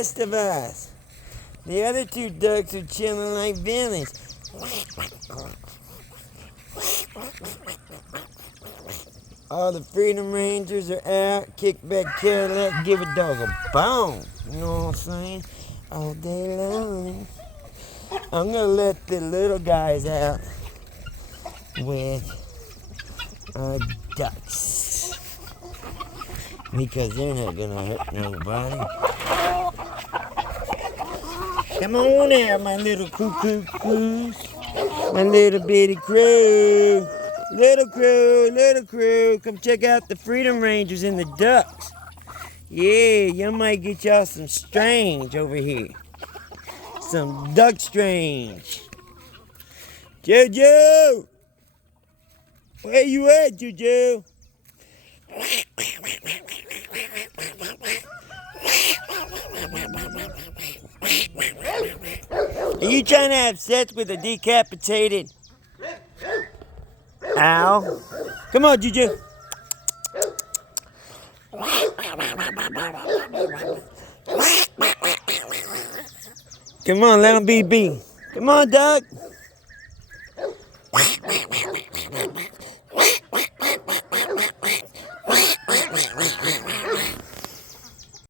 rest of us. The other two ducks are chilling like villains. All the Freedom Rangers are out. Kick back Cadillac, give a dog a bone. You know what I'm saying? All day long. I'm gonna let the little guys out with ducks. Because they're not gonna hurt nobody. Come on out, my little cuckoo crews. My little bitty crew. Little crew. Come check out the Freedom Rangers and the ducks. Yeah, you might get y'all some strange over here. Some duck strange. Jojo! Where you at, Jojo? Are you trying to have sex with a decapitated owl? Come on, Juju. Come on, let him be. Come on, Doug.